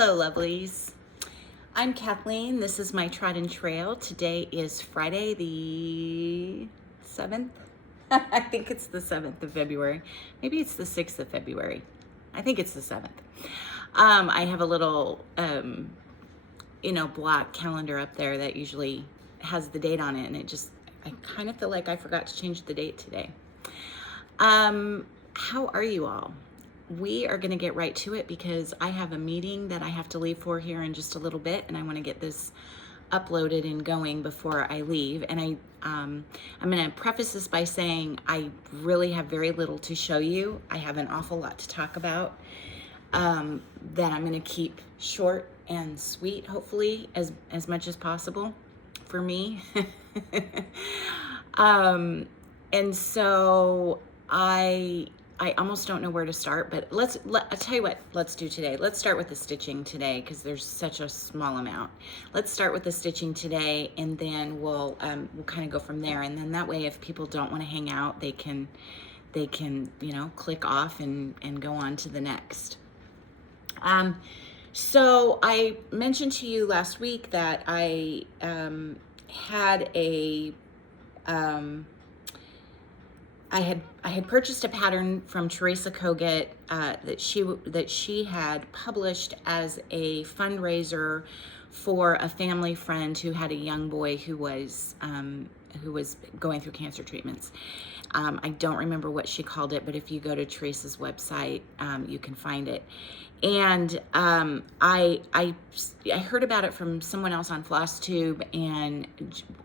Hello, lovelies. I'm Kathleen. This is my Trodden Trail. Today is Friday the 7th. I think it's the 7th of February. Maybe it's the 6th of February. I think it's the 7th. I have a little, black calendar up there that usually has the date on it, and I kind of feel like I forgot to change the date today. How are you all? We are going to get right to it because I have a meeting that I have to leave for here in just a little bit, and I want to get this uploaded and going before I leave. And I'm going to preface this by saying I really have very little to show you. I have an awful lot to talk about that I'm going to keep short and sweet, hopefully, as much as possible for me. And so I almost don't know where to start, but I'll tell you what, let's do today. Let's start with the stitching today because there's such a small amount. Let's start with the stitching today, and then we'll kind of go from there. And then that way, if people don't want to hang out, they can click off and go on to the next. So I mentioned to you last week that I had I had purchased a pattern from Teresa Kogut that she had published as a fundraiser for a family friend who had a young boy who was going through cancer treatments. I don't remember what she called it, but if you go to Teresa's website, you can find it. And I heard about it from someone else on FlossTube and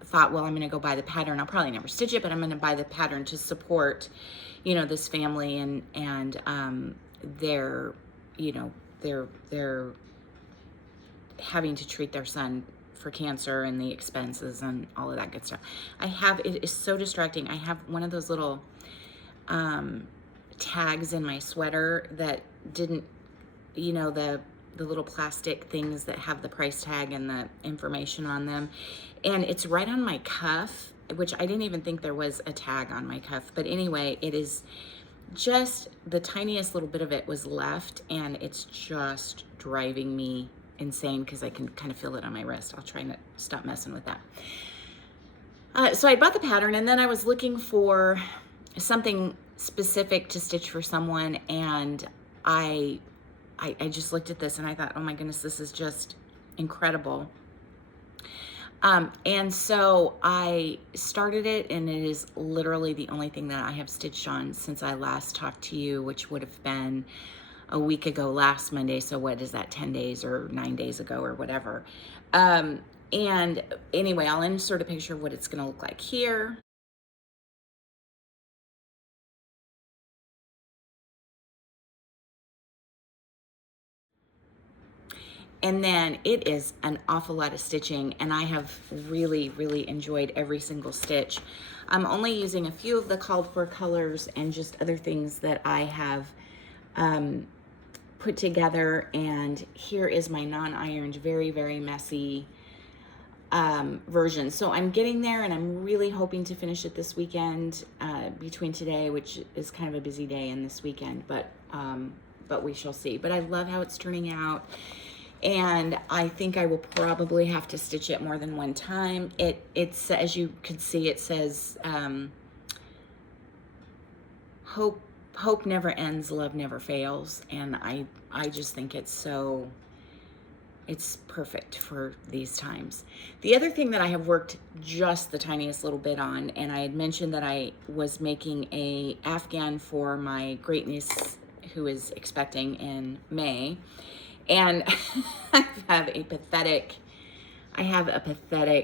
thought, well, I'm going to go buy the pattern. I'll probably never stitch it, but I'm going to buy the pattern to support, this family and they're having to treat their son for cancer and the expenses and all of that good stuff. It is so distracting. I have one of those little tags in my sweater that didn't, the little plastic things that have the price tag and the information on them. And it's right on my cuff, which I didn't even think there was a tag on my cuff. But anyway, it is just the tiniest little bit of it was left, and it's just driving me insane because I can kind of feel it on my wrist. I'll try not to stop messing with that. So I bought the pattern, and then I was looking for something specific to stitch for someone, and I just looked at this and I thought, oh my goodness, this is just incredible. And so I started it, and it is literally the only thing that I have stitched on since I last talked to you, which would have been a week ago last Monday. So what is that, 10 days or 9 days ago or whatever. And anyway, I'll insert a picture of what it's going to look like here. And then it is an awful lot of stitching, and I have really, really enjoyed every single stitch. I'm only using a few of the called for colors and just other things that I have put together. And here is my non-ironed, very, very messy version. So I'm getting there, and I'm really hoping to finish it this weekend, between today, which is kind of a busy day, and this weekend, but we shall see. But I love how it's turning out. And I think I will probably have to stitch it more than one time. It's, as you can see, it says, hope never ends, love never fails. And I just think it's perfect for these times. The other thing that I have worked just the tiniest little bit on, and I had mentioned that I was making a Afghan for my great niece who is expecting in May. And I have a pathetic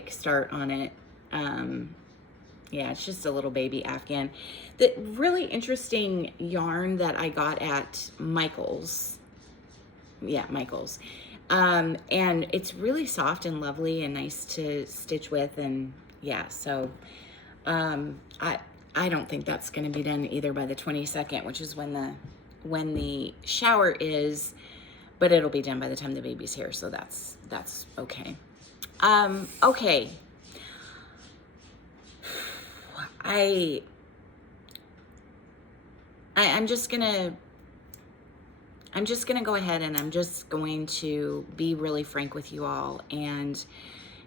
start on it. Yeah, it's just a little baby Afghan. The really interesting yarn that I got at Michael's. Yeah, Michael's. And it's really soft and lovely and nice to stitch with. And yeah, so I don't think that's going to be done either by the 22nd, which is when the shower is. But it'll be done by the time the baby's here, so that's okay. Okay. I'm just gonna I'm just going to go ahead and I'm just going to be really frank with you all. And,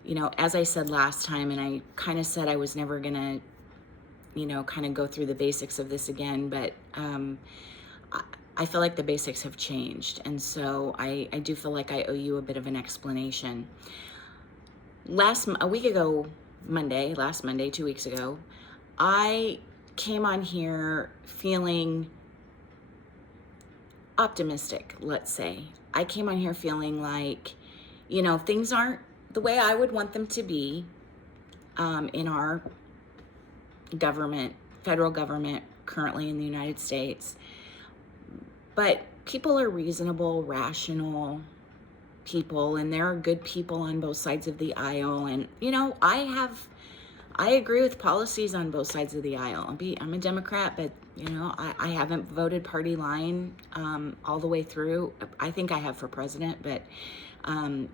you know, as I said last time, and I kind of said I was never going to, you know, kind of go through the basics of this again, but I feel like the basics have changed. And so I do feel like I owe you a bit of an explanation. A week ago, last Monday, 2 weeks ago, I came on here feeling optimistic, let's say. I came on here feeling like, you know, things aren't the way I would want them to be in our government, federal government, currently in the United States. But people are reasonable, rational people, and there are good people on both sides of the aisle. And, you know, I agree with policies on both sides of the aisle. I'm a Democrat, but, you know, I haven't voted party line all the way through. I think I have for president, but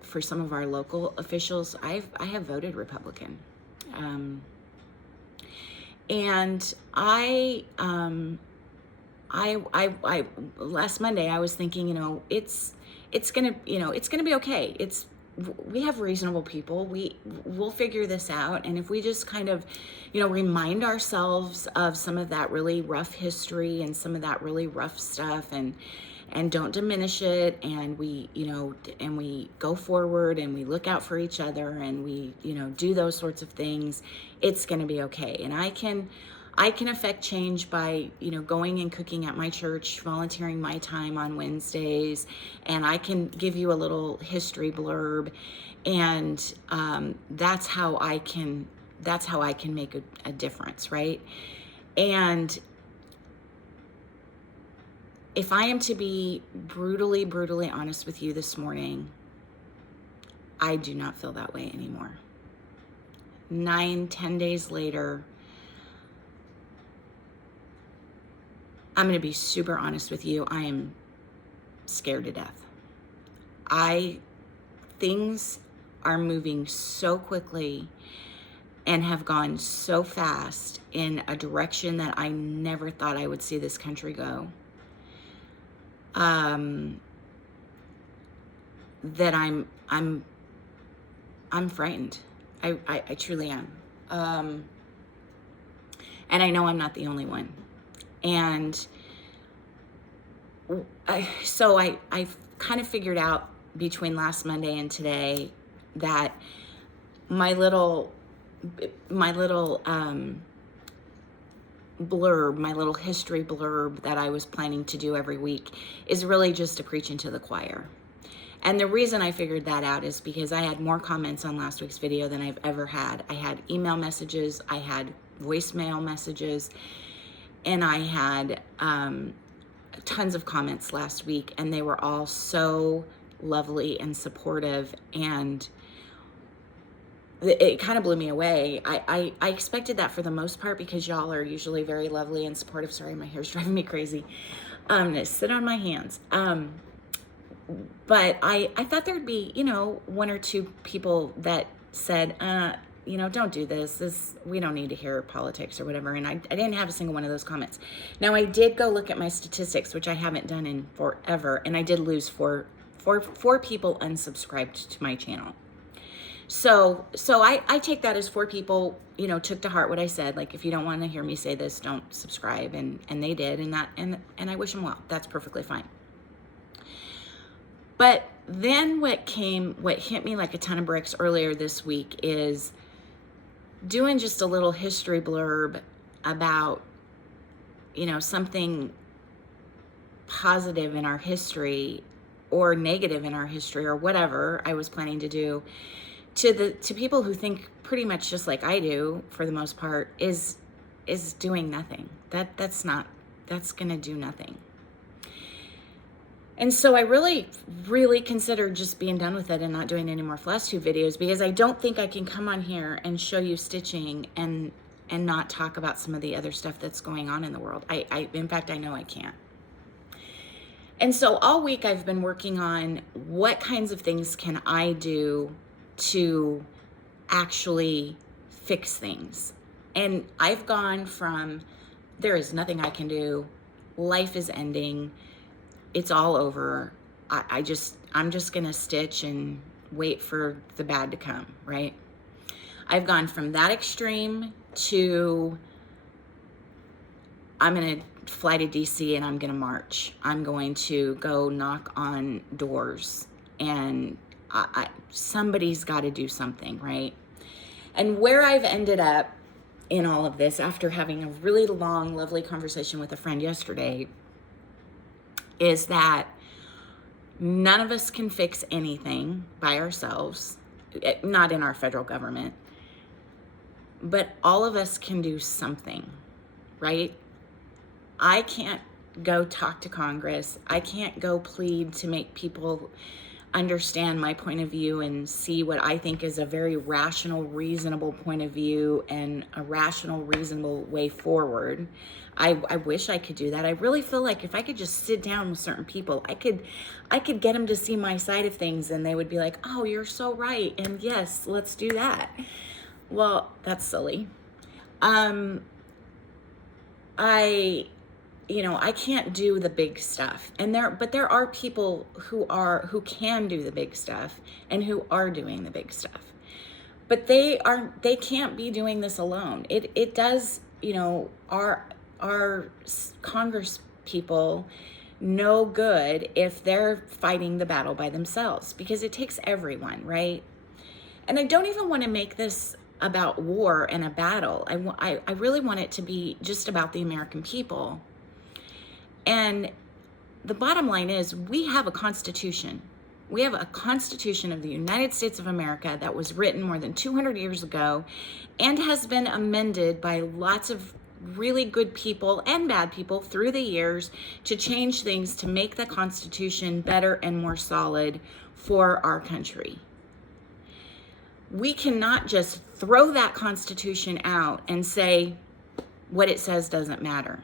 for some of our local officials, I have voted Republican. And I last Monday I was thinking, you know, it's gonna be okay. We have reasonable people. We'll figure this out. And if we just kind of, you know, remind ourselves of some of that really rough history and some of that really rough stuff, and don't diminish it, and we, you know, and we go forward and we look out for each other and we, you know, do those sorts of things, it's going to be okay. And I can affect change by, you know, going and cooking at my church, volunteering my time on Wednesdays, and I can give you a little history blurb, and that's how I can make a difference, right? And if I am to be brutally, brutally honest with you this morning, I do not feel that way anymore. 9-10 days later, I'm going to be super honest with you. I am scared to death. Things are moving so quickly and have gone so fast in a direction that I never thought I would see this country go. That I'm frightened. I truly am. And I know I'm not the only one. And so I kind of figured out between last Monday and today that my little blurb, my little history blurb that I was planning to do every week is really just to preach into the choir. And the reason I figured that out is because I had more comments on last week's video than I've ever had. I had email messages, I had voicemail messages, and I had tons of comments last week, and they were all so lovely and supportive, and it kind of blew me away. I expected that for the most part, because y'all are usually very lovely and supportive. Sorry, my hair's driving me crazy. Sit on my hands. But I thought there'd be, you know, one or two people that said, you know, don't do this. We don't need to hear politics or whatever. And I didn't have a single one of those comments. Now, I did go look at my statistics, which I haven't done in forever, and I did lose four people unsubscribed to my channel. So I take that as 4 people, you know, took to heart what I said. Like, if you don't want to hear me say this, don't subscribe. And they did, and I wish them well. That's perfectly fine. But then what hit me like a ton of bricks earlier this week is doing just a little history blurb about, you know, something positive in our history or negative in our history or whatever I was planning to do, to people who think pretty much just like I do for the most part, is doing nothing. That's gonna do nothing. And so I really, really considered just being done with it and not doing any more last 2 videos, because I don't think I can come on here and show you stitching and not talk about some of the other stuff that's going on in the world. In fact, I know I can't. And so all week I've been working on what kinds of things can I do to actually fix things. And I've gone from, there is nothing I can do, life is ending, it's all over. I'm just gonna stitch and wait for the bad to come, right? I've gone from that extreme to I'm gonna fly to DC and I'm gonna march. I'm going to go knock on doors, and somebody's got to do something, right? And where I've ended up in all of this, after having a really long, lovely conversation with a friend yesterday, is that none of us can fix anything by ourselves, not in our federal government, but all of us can do something, right? I can't go talk to Congress. I can't go plead to make people understand my point of view and see what I think is a very rational, reasonable point of view and a rational, reasonable way forward. I wish I could do that. I really feel like if I could just sit down with certain people, I could get them to see my side of things, and they would be like, oh, you're so right, and yes, let's do that. Well, that's silly. I can't do the big stuff, but there are people who can do the big stuff and who are doing the big stuff, but they can't be doing this alone. It does, our Congress people no good if they're fighting the battle by themselves, because it takes everyone, right? And I don't even want to make this about war and a battle. I really want it to be just about the American people. And the bottom line is, we have a Constitution. We have a Constitution of the United States of America that was written more than 200 years ago and has been amended by lots of really good people and bad people through the years to change things to make the Constitution better and more solid for our country. We cannot just throw that Constitution out and say what it says doesn't matter.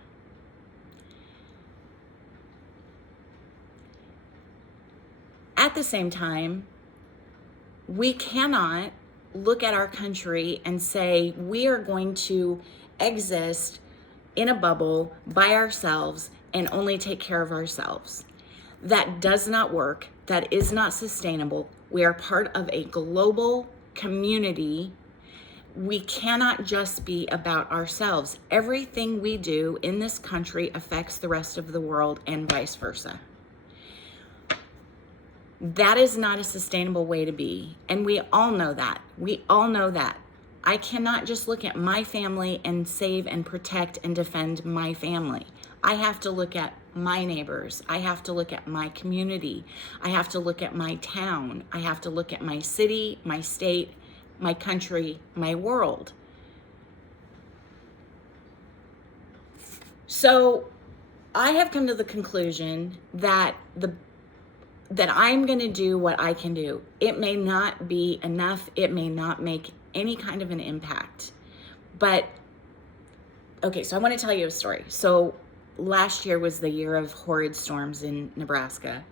At the same time, we cannot look at our country and say we are going to exist in a bubble by ourselves and only take care of ourselves. That does not work. That is not sustainable. We are part of a global community. We cannot just be about ourselves. Everything we do in this country affects the rest of the world and vice versa. That is not a sustainable way to be. And we all know that. We all know that. I cannot just look at my family and save and protect and defend my family. I have to look at my neighbors. I have to look at my community. I have to look at my town. I have to look at my city, my state, my country, my world. So I have come to the conclusion that I'm going to do what I can do. It may not be enough. It may not make any kind of an impact. But, okay, so I want to tell you a story. So last year was the year of horrid storms in Nebraska.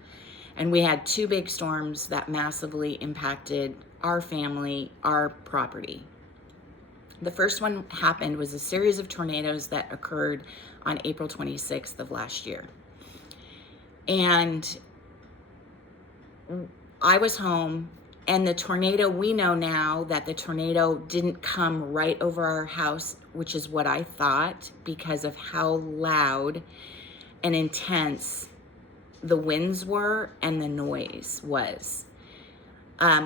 And we had 2 big storms that massively impacted our family, our property. The first one was a series of tornadoes that occurred on April 26th of last year. And I was home, and the tornado, we know now that the tornado didn't come right over our house, which is what I thought, because of how loud and intense the winds were and the noise was.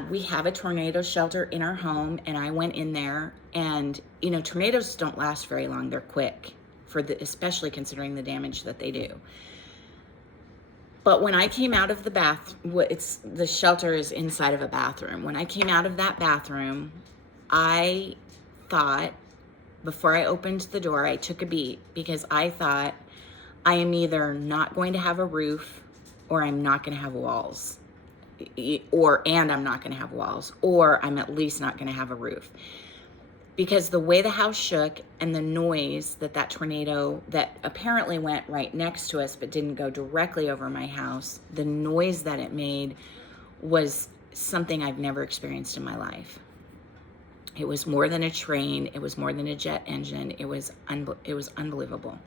We have a tornado shelter in our home, and I went in there, and tornadoes don't last very long. They're quick, especially considering the damage that they do. But when I came out of the the shelter is inside of a bathroom. When I came out of that bathroom, I thought, before I opened the door, I took a beat, because I thought, I am either not going to have a roof, or I'm not going to have walls, and I'm not going to have walls, or I'm at least not going to have a roof. Because the way the house shook and the noise that tornado that apparently went right next to us but didn't go directly over my house, the noise that it made was something I've never experienced in my life. It was more than a train. It was more than a jet engine. It was unbelievable.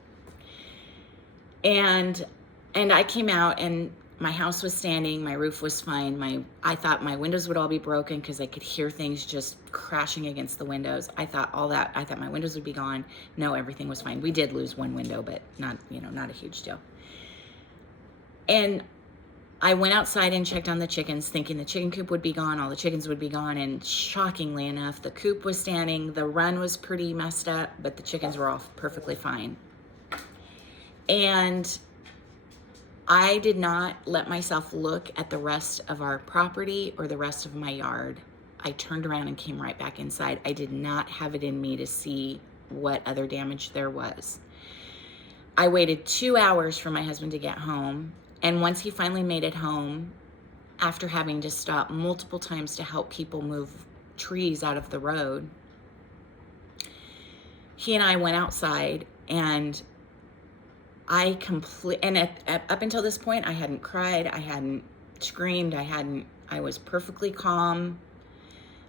And And I came out and my house was standing, my roof was fine. I thought my windows would all be broken because I could hear things just crashing against the windows. I thought my windows would be gone. No, everything was fine. We did lose one window, but not a huge deal. And I went outside and checked on the chickens, thinking the chicken coop would be gone, all the chickens would be gone, and shockingly enough, the coop was standing. The run was pretty messed up, but the chickens were all perfectly fine. And I did not let myself look at the rest of our property or the rest of my yard. I turned around and came right back inside. I did not have it in me to see what other damage there was. I waited 2 hours for my husband to get home. And once he finally made it home, after having to stop multiple times to help people move trees out of the road, he and I went outside, and up until this point, I hadn't cried, I hadn't screamed, I was perfectly calm.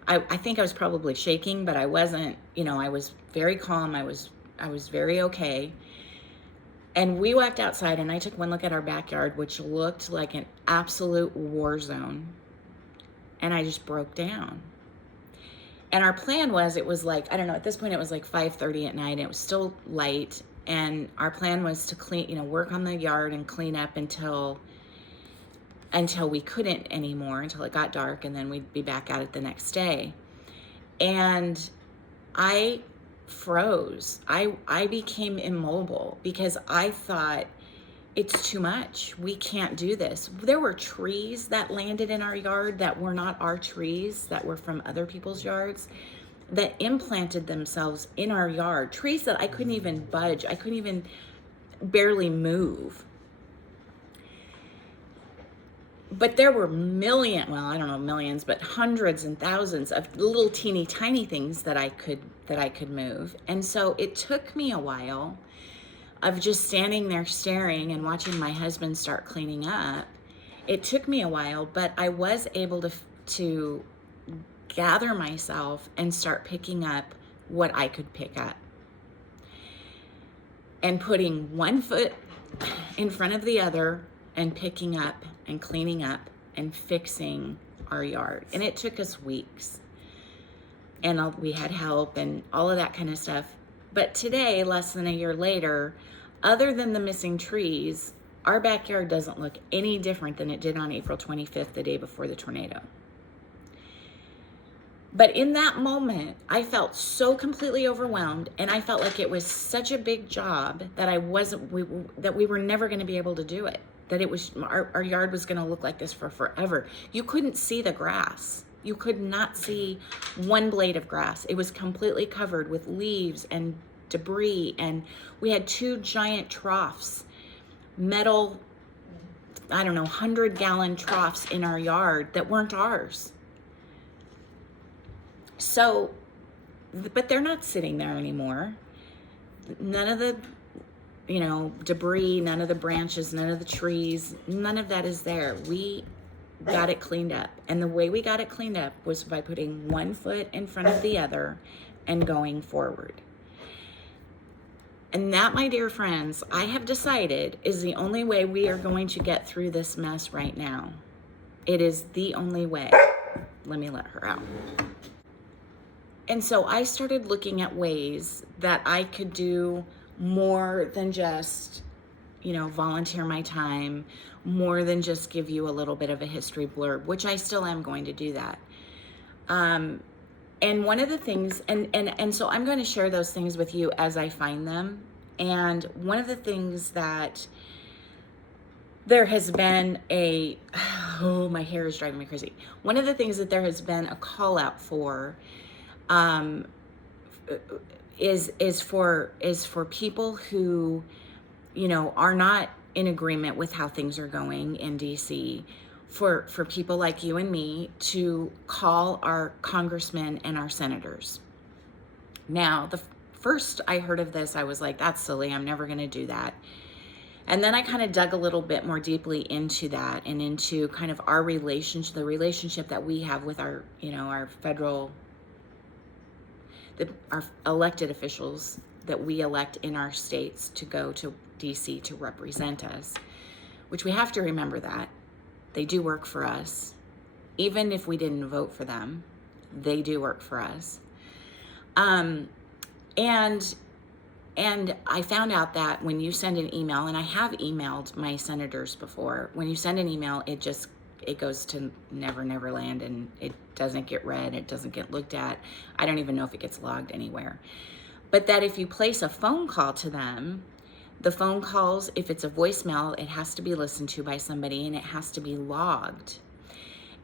I think I was probably shaking, but I wasn't, I was very calm. I was very okay. And we walked outside, and I took one look at our backyard, which looked like an absolute war zone. And I just broke down. And our plan was, it was like, I don't know, at this point it was like 5:30 at night, and it was still light. And our plan was to work on the yard and clean up until we couldn't anymore, until it got dark, and then we'd be back at it the next day. And I froze. I became immobile because I thought, it's too much. We can't do this. There were trees that landed in our yard that were not our trees, that were from other people's yards, that implanted themselves in our yard. Trees that I couldn't even budge. I couldn't even barely move. But there were millions, but hundreds and thousands of little teeny tiny things that I could move. And so it took me a while of just standing there staring and watching my husband start cleaning up. It took me a while, but I was able to gather myself and start picking up what I could pick up. And putting one foot in front of the other and picking up and cleaning up and fixing our yard. And it took us weeks. And we had help and all of that kind of stuff. But today, less than a year later, other than the missing trees, our backyard doesn't look any different than it did on April 25th, the day before the tornado. But in that moment, I felt so completely overwhelmed, and I felt like it was such a big job that we were never going to be able to do it. That our yard was going to look like this for forever. You couldn't see the grass. You could not see one blade of grass. It was completely covered with leaves and debris, and we had 2 giant troughs, metal, 100-gallon troughs in our yard that weren't ours. So, but they're not sitting there anymore. None of the, debris, none of the branches, none of the trees, none of that is there. We got it cleaned up. And the way we got it cleaned up was by putting one foot in front of the other and going forward. And that, my dear friends, I have decided is the only way we are going to get through this mess right now. It is the only way. Let me let her out. And so I started looking at ways that I could do more than just, volunteer my time, more than just give you a little bit of a history blurb, which I still am going to do that. And one of the things, and so I'm going to share those things with you as I find them. And one of the things that there has been my hair is driving me crazy. One of the things that there has been a call out for is for people who, are not in agreement with how things are going in DC, for people like you and me to call our congressmen and our senators. Now, the first I heard of this, I was like, that's silly. I'm never going to do that. And then I kind of dug a little bit more deeply into that and into kind of our relationship, the relationship that we have with our, our our elected officials that we elect in our states to go to DC to represent us. which we have to remember that. They do work for us. Even if we didn't vote for them, they do work for us. And I found out that when you send an email, and I have emailed my senators before, when you send an email, it goes to Never Land, and it doesn't get read, it doesn't get looked at. I don't even know if it gets logged anywhere. But that if you place a phone call to them, the phone calls, if it's a voicemail, it has to be listened to by somebody and it has to be logged.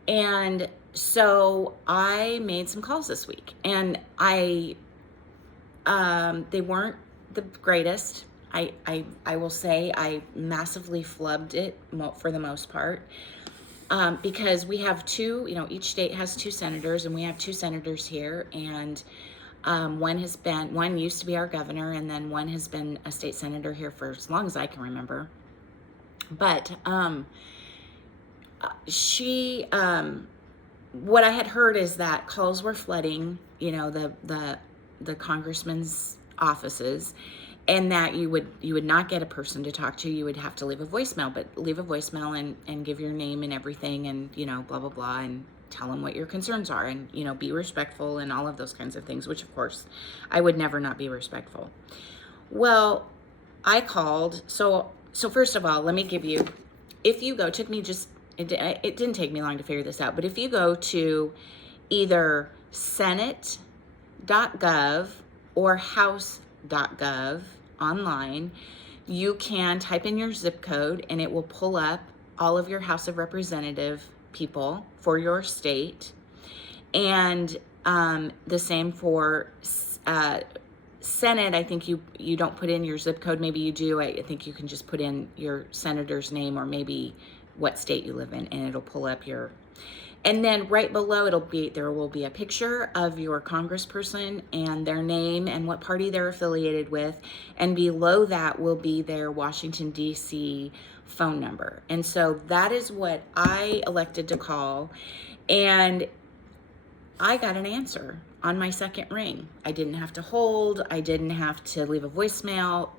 And so I made some calls this week, and they weren't the greatest. I will say I massively flubbed it for the most part, because we have each state has 2 senators, and we have 2 senators here, and one used to be our governor, and then one has been a state senator here for as long as I can remember. But what I had heard is that calls were flooding, the congressman's offices, and that you would not get a person to talk to. You would have to leave a voicemail, but leave a voicemail and give your name and everything, and blah blah blah, and tell them what your concerns are, and be respectful and all of those kinds of things, which of course I would never not be respectful. Well, I called. So first of all, let me give you, if you go, it didn't take me long to figure this out, but if you go to either senate.gov or house.gov online, you can type in your zip code and it will pull up all of your House of Representative people for your state. And the same for Senate. I think you don't put in your zip code. Maybe you do. I think you can just put in your senator's name, or maybe what state you live in, and it'll pull up your, and then right below there will be a picture of your congressperson and their name and what party they're affiliated with, and below that will be their Washington D.C. phone number. And so that is what I elected to call, and I got an answer on my second ring. I didn't have to hold, I didn't have to leave a voicemail.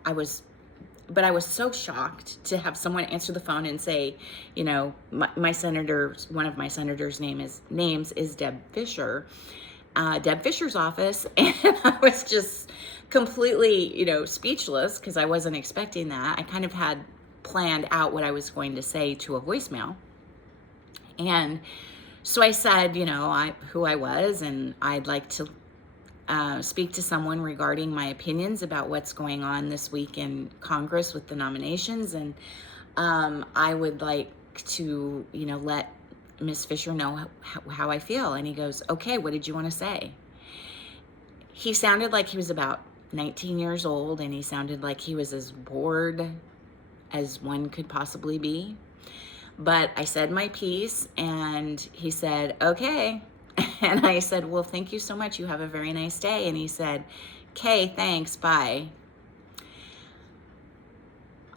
But I was so shocked to have someone answer the phone and say, my senator's, one of my senator's names is Deb Fisher, Deb Fisher's office. And I was just completely, speechless, because I wasn't expecting that. I kind of had planned out what I was going to say to a voicemail. And so I said, who I was, and I'd like to speak to someone regarding my opinions about what's going on this week in Congress with the nominations, and I would like to, let Miss Fisher know how I feel. And he goes, okay, what did you want to say? He sounded like he was about 19 years old, and he sounded like he was as bored as one could possibly be. But I said my piece, and he said, okay. And I said, well, thank you so much. You have a very nice day. And he said, okay, thanks, bye.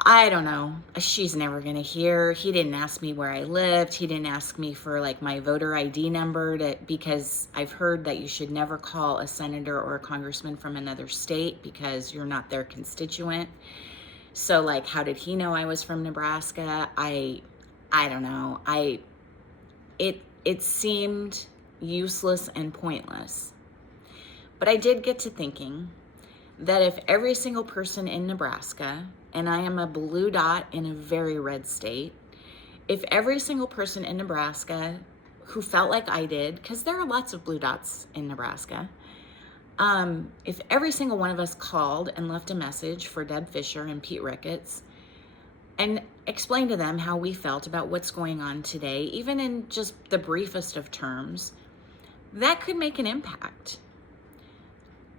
I don't know. She's never going to hear. He didn't ask me where I lived. He didn't ask me for my voter ID number, because I've heard that you should never call a senator or a congressman from another state because you're not their constituent. So how did he know I was from Nebraska? I don't know. It seemed useless and pointless. But I did get to thinking that if every single person in Nebraska, and I am a blue dot in a very red state, if every single person in Nebraska who felt like I did, because there are lots of blue dots in Nebraska, if every single one of us called and left a message for Deb Fisher and Pete Ricketts and explained to them how we felt about what's going on today, even in just the briefest of terms, that could make an impact.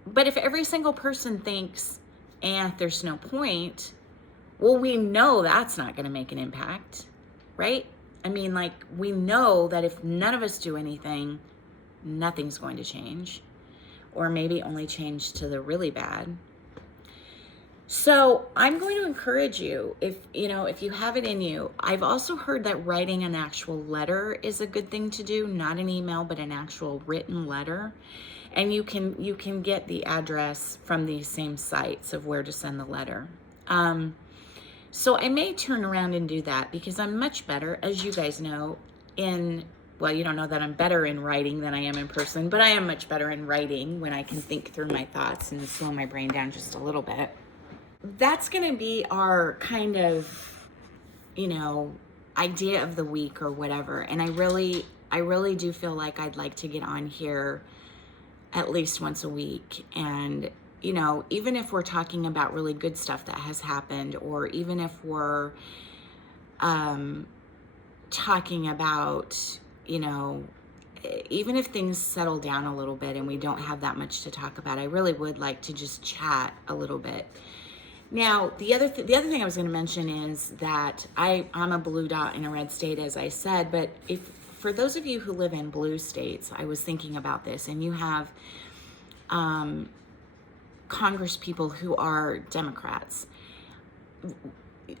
But if every single person thinks, there's no point, well, we know that's not going to make an impact, right? I mean, we know that if none of us do anything, nothing's going to change, or maybe only change to the really bad. So I'm going to encourage you, if you have it in you. I've also heard that writing an actual letter is a good thing to do, not an email, but an actual written letter. And you can get the address from these same sites of where to send the letter. So I may turn around and do that because I'm much better, as you guys know, well, you don't know that I'm better in writing than I am in person, but I am much better in writing when I can think through my thoughts and slow my brain down just a little bit. That's going to be our kind of, idea of the week or whatever. And I really do feel like I'd like to get on here at least once a week. And, even if we're talking about really good stuff that has happened, or even if we're talking about, even if things settle down a little bit and we don't have that much to talk about, I really would like to just chat a little bit. Now, the other thing I was going to mention is that I'm a blue dot in a red state, as I said, but for those of you who live in blue states, I was thinking about this, and you have Congress people who are Democrats.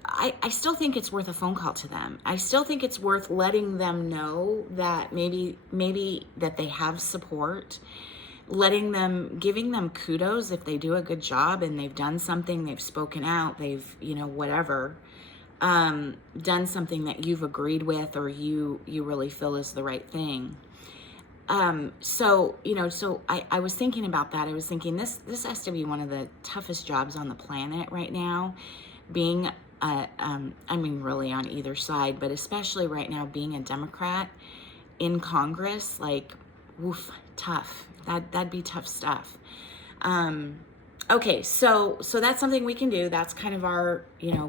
I still think it's worth a phone call to them. I still think it's worth letting them know that maybe that they have support, giving them kudos if they do a good job and they've done something, they've spoken out, they've, whatever, done something that you've agreed with or you really feel is the right thing. So I was thinking about that. I was thinking this has to be one of the toughest jobs on the planet right now, being really on either side, but especially right now being a Democrat in Congress, like, oof, tough. That'd be tough stuff. Okay, so that's something we can do. That's kind of our,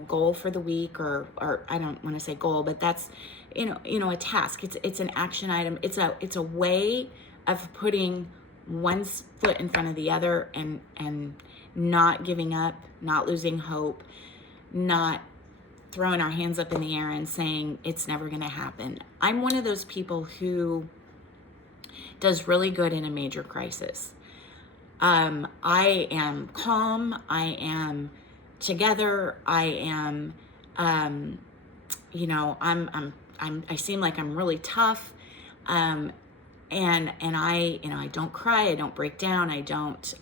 goal for the week, or I don't want to say goal, but that's, a task. It's an action item. It's a way of putting one foot in front of the other and not giving up, not losing hope, not throwing our hands up in the air and saying it's never going to happen. I'm one of those people who does really good in a major crisis. I am calm. I am together. I am, I seem like I'm really tough. And I don't cry. I don't break down. I don't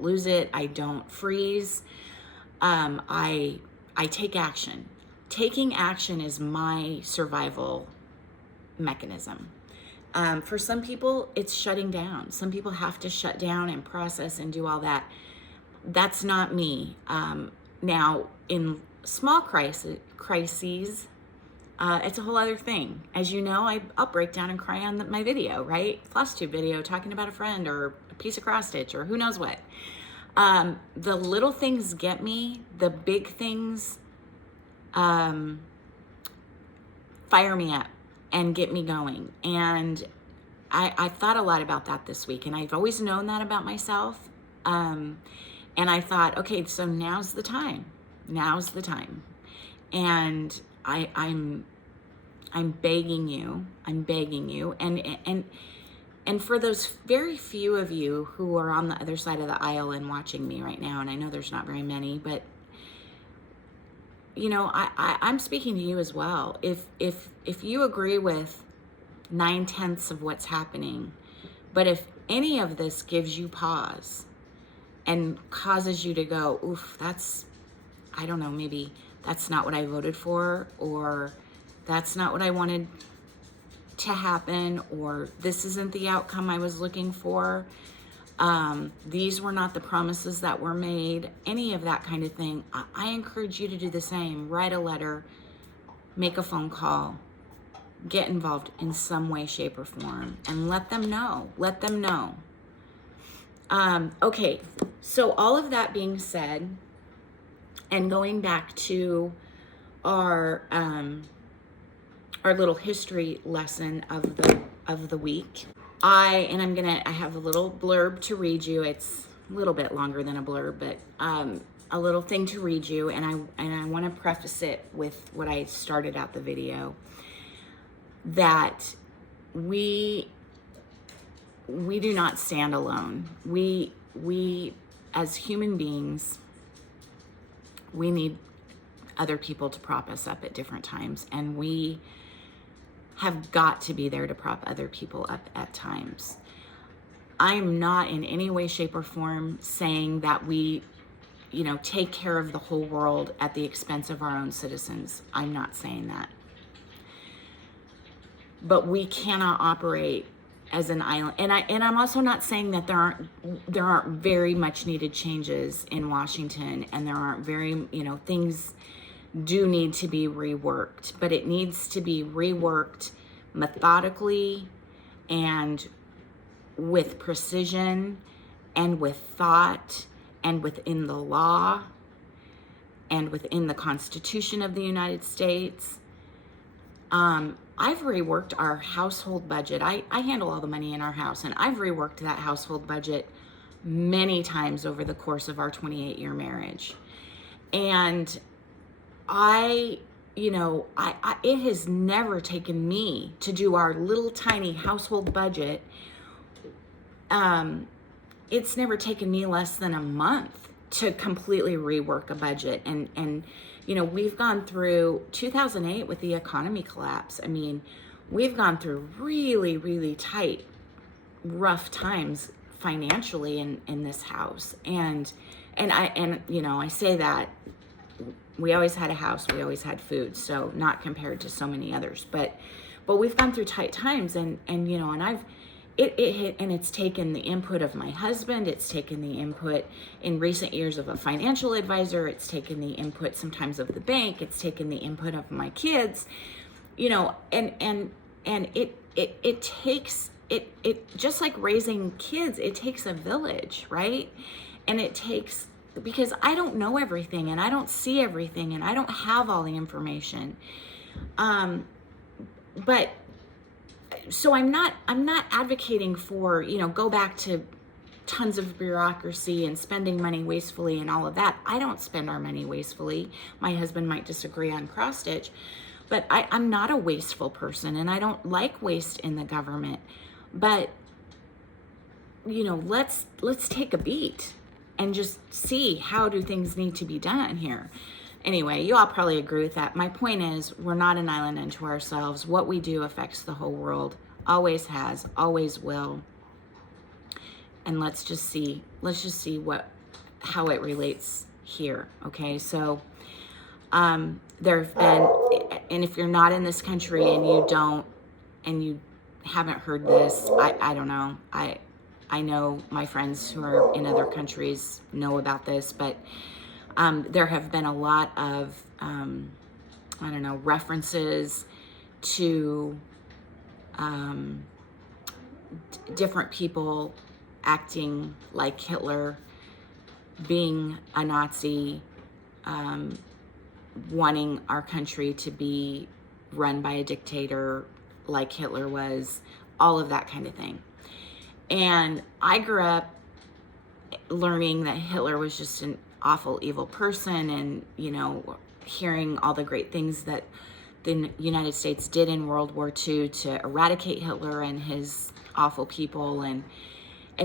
lose it. I don't freeze. I take action. Taking action is my survival mechanism. For some people, it's shutting down. Some people have to shut down and process and do all that. That's not me. Now, in small crises, it's a whole other thing. As you know, I'll break down and cry on my video, right? Floss tube video, talking about a friend or a piece of cross stitch or who knows what. The little things get me. The big things fire me up and get me going. And I thought a lot about that this week, and I've always known that about myself. And I thought, okay, so now's the time. And I'm begging you. And for those very few of you who are on the other side of the aisle and watching me right now, and I know there's not very many, but I'm speaking to you as well. If you agree with 9/10 of what's happening, but if any of this gives you pause and causes you to go, oof, I don't know, maybe that's not what I voted for, or that's not what I wanted to happen, or this isn't the outcome I was looking for. These were not the promises that were made, any of that kind of thing. I encourage you to do the same. Write a letter, make a phone call, get involved in some way, shape, or form, and let them know. Okay, so all of that being said, and going back to our little history lesson of the week, I have a little blurb to read you. It's a little bit longer than a blurb, but a little thing to read you, and I want to preface it with what I started out the video, that we do not stand alone. We as human beings, we need other people to prop us up at different times, and we have got to be there to prop other people up at times. I'm not in any way, shape, or form saying that we take care of the whole world at the expense of our own citizens. I'm not saying that. But we cannot operate as an island. And I'm also not saying that there aren't very much needed changes in Washington, and there aren't things do need to be reworked, but it needs to be reworked methodically and with precision and with thought and within the law and within the Constitution of the United States. I've reworked our household budget. I handle all the money in our house, and I've reworked that household budget many times over the course of our 28-year marriage. And it has never taken me to do our little tiny household budget. It's never taken me less than a month to completely rework a budget. And we've gone through 2008 with the economy collapse. I mean, we've gone through really, really tight, rough times financially in this house. And I say that we always had a house, we always had food, so not compared to so many others, but we've gone through tight times, and it's taken the input of my husband, it's taken the input in recent years of a financial advisor, it's taken the input sometimes of the bank, it's taken the input of my kids, and it takes it just like raising kids, it takes a village, right? And it takes, because I don't know everything, and I don't see everything, and I don't have all the information. But so I'm not advocating for, go back to tons of bureaucracy and spending money wastefully and all of that. I don't spend our money wastefully. My husband might disagree on cross stitch, but I'm not a wasteful person, and I don't like waste in the government. But let's take a beat and just see, how do things need to be done here. Anyway, you all probably agree with that. My point is, we're not an island unto ourselves. What we do affects the whole world, always has, always will. And let's just see how it relates here. Okay, so there have been, and if you're not in this country and you haven't heard this, I don't know. I know my friends who are in other countries know about this, but there have been a lot of, references to different people acting like Hitler, being a Nazi, wanting our country to be run by a dictator like Hitler was, all of that kind of thing. And I grew up learning that Hitler was just an awful, evil person, and, hearing all the great things that the United States did in World War II to eradicate Hitler and his awful people. And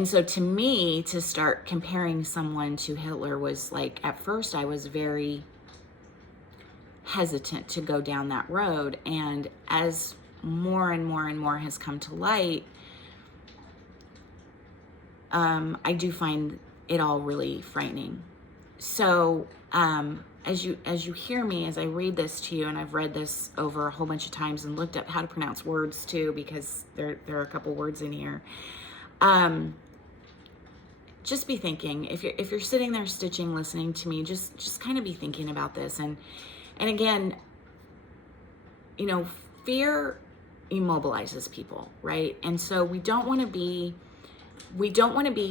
so to me, to start comparing someone to Hitler was like, at first I was very hesitant to go down that road. And as more and more and more has come to light, I do find it all really frightening. So as you hear me, as I read this to you, and I've read this over a whole bunch of times and looked up how to pronounce words too, because there are a couple words in here. Just be thinking, if you're sitting there stitching, listening to me, just kind of be thinking about this. And again, fear immobilizes people, right? And so we don't want to be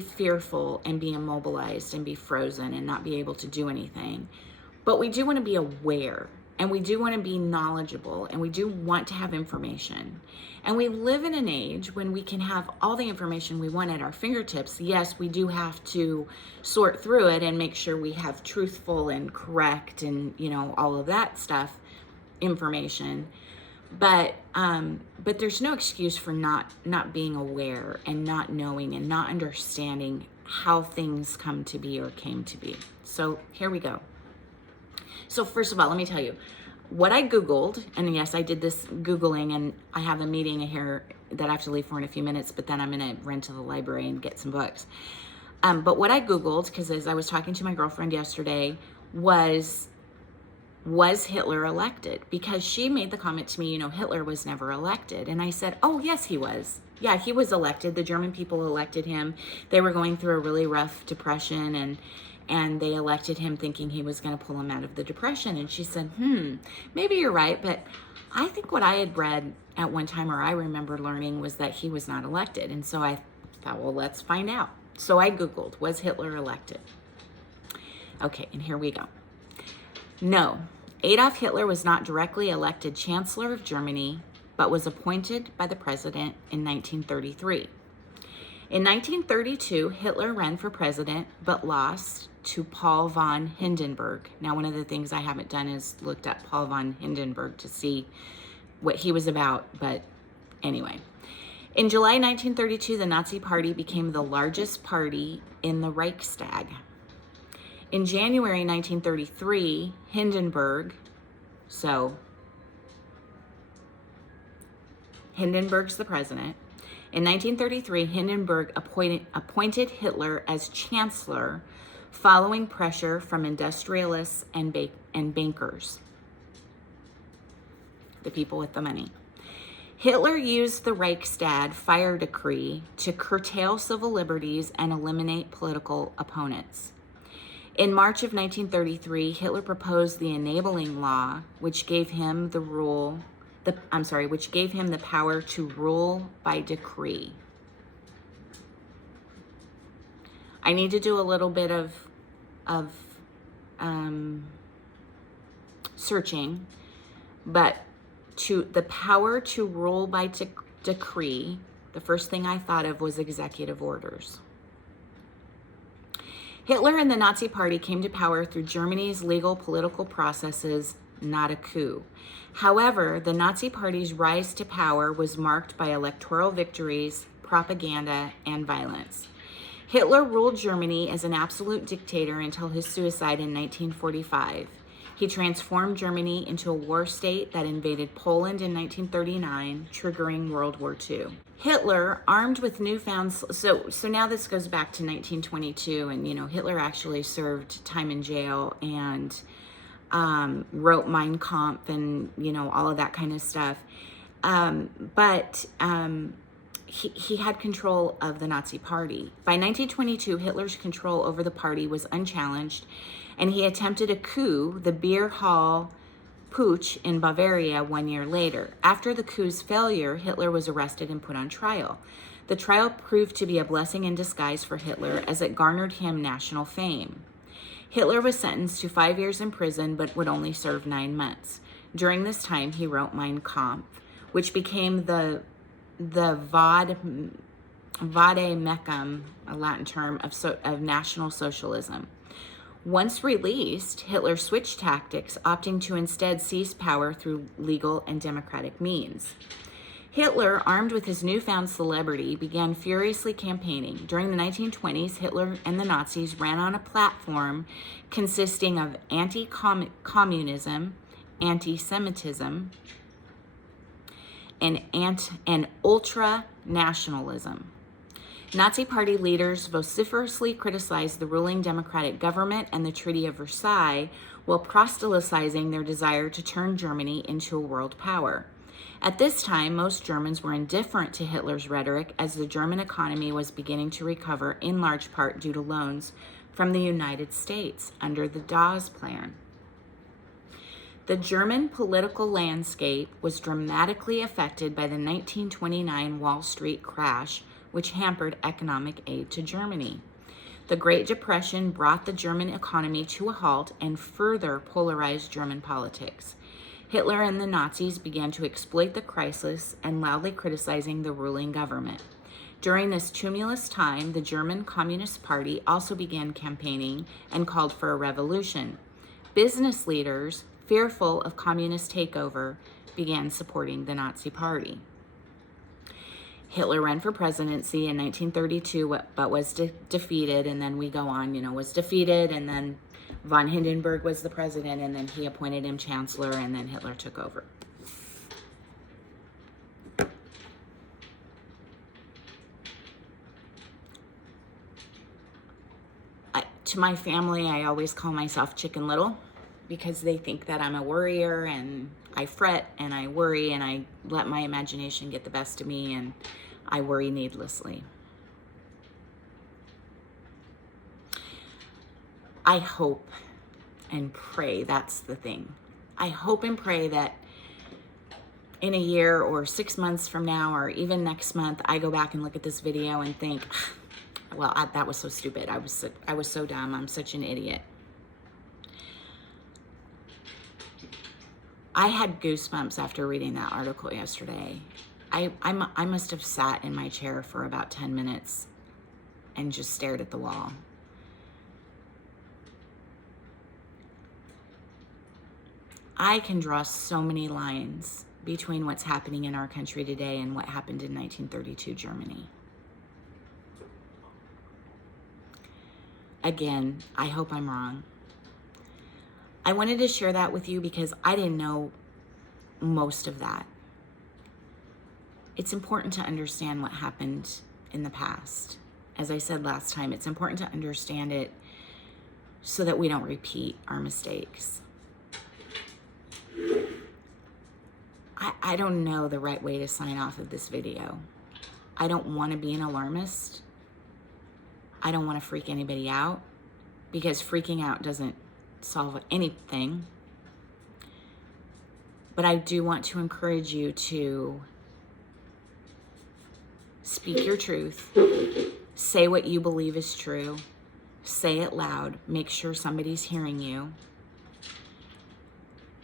fearful and be immobilized and be frozen and not be able to do anything. But we do want to be aware, and we do want to be knowledgeable, and we do want to have information. And we live in an age when we can have all the information we want at our fingertips. Yes, we do have to sort through it and make sure we have truthful and correct and, all of that stuff, information. But there's no excuse for not being aware and not knowing and not understanding how things come to be or came to be. So here we go. So first of all, let me tell you what I Googled, and yes, I did this Googling, and I have a meeting here that I have to leave for in a few minutes, but then I'm going to run to the library and get some books. But what I Googled, because as I was talking to my girlfriend yesterday, was Hitler elected? Because she made the comment to me, you know, Hitler was never elected. And I said, oh, yes, he was. Yeah, he was elected. The German people elected him. They were going through a really rough depression, and they elected him thinking he was going to pull them out of the depression. And she said, maybe you're right. But I think what I had read at one time, or I remember learning, was that he was not elected. And so I thought, well, let's find out. So I Googled, was Hitler elected? Okay, and here we go. No, Adolf Hitler was not directly elected Chancellor of Germany, but was appointed by the president in 1933. In 1932, Hitler ran for president, but lost to Paul von Hindenburg. Now, one of the things I haven't done is looked up Paul von Hindenburg to see what he was about, but anyway. In July 1932, the Nazi Party became the largest party in the Reichstag. In January 1933, Hindenburg, so Hindenburg's the president. In 1933, Hindenburg appointed Hitler as chancellor following pressure from industrialists and bankers, the people with the money. Hitler used the Reichstag fire decree to curtail civil liberties and eliminate political opponents. In March of 1933, Hitler proposed the enabling law, which gave him the power to rule by decree. I need to do a little bit of searching, but the power to rule by decree, the first thing I thought of was executive orders. Hitler and the Nazi Party came to power through Germany's legal political processes, not a coup. However, the Nazi Party's rise to power was marked by electoral victories, propaganda, and violence. Hitler ruled Germany as an absolute dictator until his suicide in 1945. He transformed Germany into a war state that invaded Poland in 1939, triggering World War II. Hitler, armed with newfound... So now this goes back to 1922, and, you know, Hitler actually served time in jail and wrote Mein Kampf and, you know, all of that kind of stuff. He had control of the Nazi Party. By 1922, Hitler's control over the party was unchallenged, and he attempted a coup, the Beer Hall Putsch in Bavaria, 1 year later. After the coup's failure, Hitler was arrested and put on trial. The trial proved to be a blessing in disguise for Hitler, as it garnered him national fame. Hitler was sentenced to 5 years in prison, but would only serve 9 months. During this time, he wrote Mein Kampf, which became the Vade Mecum, a Latin term of National Socialism. Once released, Hitler switched tactics, opting to instead seize power through legal and democratic means. Hitler, armed with his newfound celebrity, began furiously campaigning. During the 1920s, Hitler and the Nazis ran on a platform consisting of anti-communism, anti-Semitism, and ultra-nationalism. Nazi Party leaders vociferously criticized the ruling democratic government and the Treaty of Versailles while proselytizing their desire to turn Germany into a world power. At this time, most Germans were indifferent to Hitler's rhetoric, as the German economy was beginning to recover in large part due to loans from the United States under the Dawes Plan. The German political landscape was dramatically affected by the 1929 Wall Street crash, which hampered economic aid to Germany. The Great Depression brought the German economy to a halt and further polarized German politics. Hitler and the Nazis began to exploit the crisis and loudly criticizing the ruling government. During this tumultuous time, the German Communist Party also began campaigning and called for a revolution. Business leaders, fearful of communist takeover, began supporting the Nazi Party. Hitler ran for presidency in 1932, but was defeated, and then we go on, was defeated, and then von Hindenburg was the president, and then he appointed him chancellor, and then Hitler took over. To my family, I always call myself Chicken Little because they think that I'm a worrier and I fret and I worry and I let my imagination get the best of me and I worry needlessly. I hope and pray, that's the thing. I hope and pray that in a year or 6 months from now or even next month, I go back and look at this video and think, well, that was so stupid. I was so dumb. I'm such an idiot. I had goosebumps after reading that article yesterday. I must have sat in my chair for about 10 minutes and just stared at the wall. I can draw so many lines between what's happening in our country today and what happened in 1932 Germany. Again, I hope I'm wrong. I wanted to share that with you because I didn't know most of that. It's important to understand what happened in the past. As I said last time, it's important to understand it so that we don't repeat our mistakes. I don't know the right way to sign off of this video. I don't want to be an alarmist. I don't want to freak anybody out because freaking out doesn't solve anything. But I do want to encourage you to speak your truth, say what you believe is true, say it loud, make sure somebody's hearing you.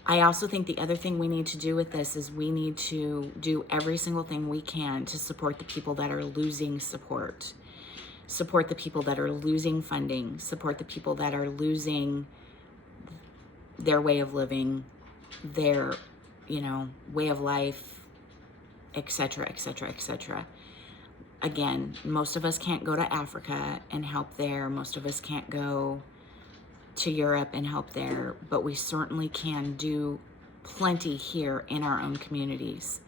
I also think the other thing we need to do with this is we need to do every single thing we can to support the people that are losing support. Support the people that are losing funding, support the people that are losing their way of living, their, way of life, etc., etc., etc. Again, most of us can't go to Africa and help there. Most of us can't go to Europe and help there, but we certainly can do plenty here in our own communities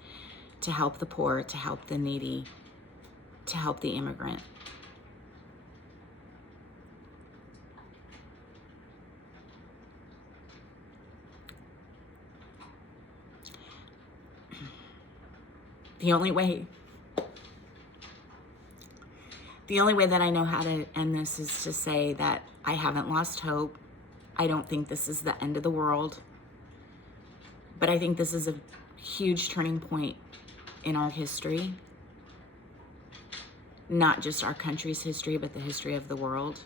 to help the poor, to help the needy, to help the immigrant. The only way that I know how to end this is to say that I haven't lost hope. I don't think this is the end of the world. But I think this is a huge turning point in our history. Not just our country's history, but the history of the world.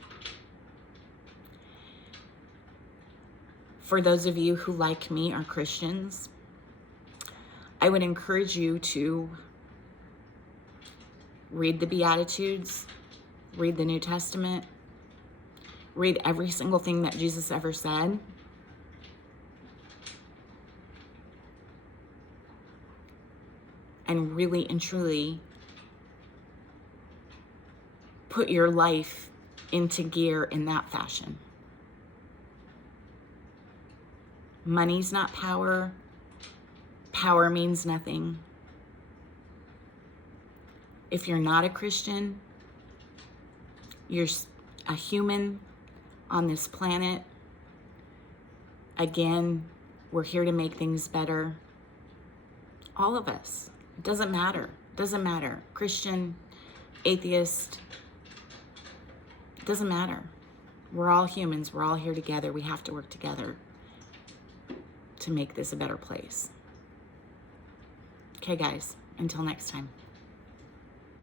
For those of you who, like me, are Christians, I would encourage you to read the Beatitudes, read the New Testament, read every single thing that Jesus ever said. And really and truly put your life into gear in that fashion. Money's not power. Power means nothing. If you're not a Christian, you're a human on this planet. Again, we're here to make things better. All of us. It doesn't matter. It doesn't matter. Christian, atheist. It doesn't matter. We're all humans. We're all here together. We have to work together to make this a better place. Okay, guys. Until next time.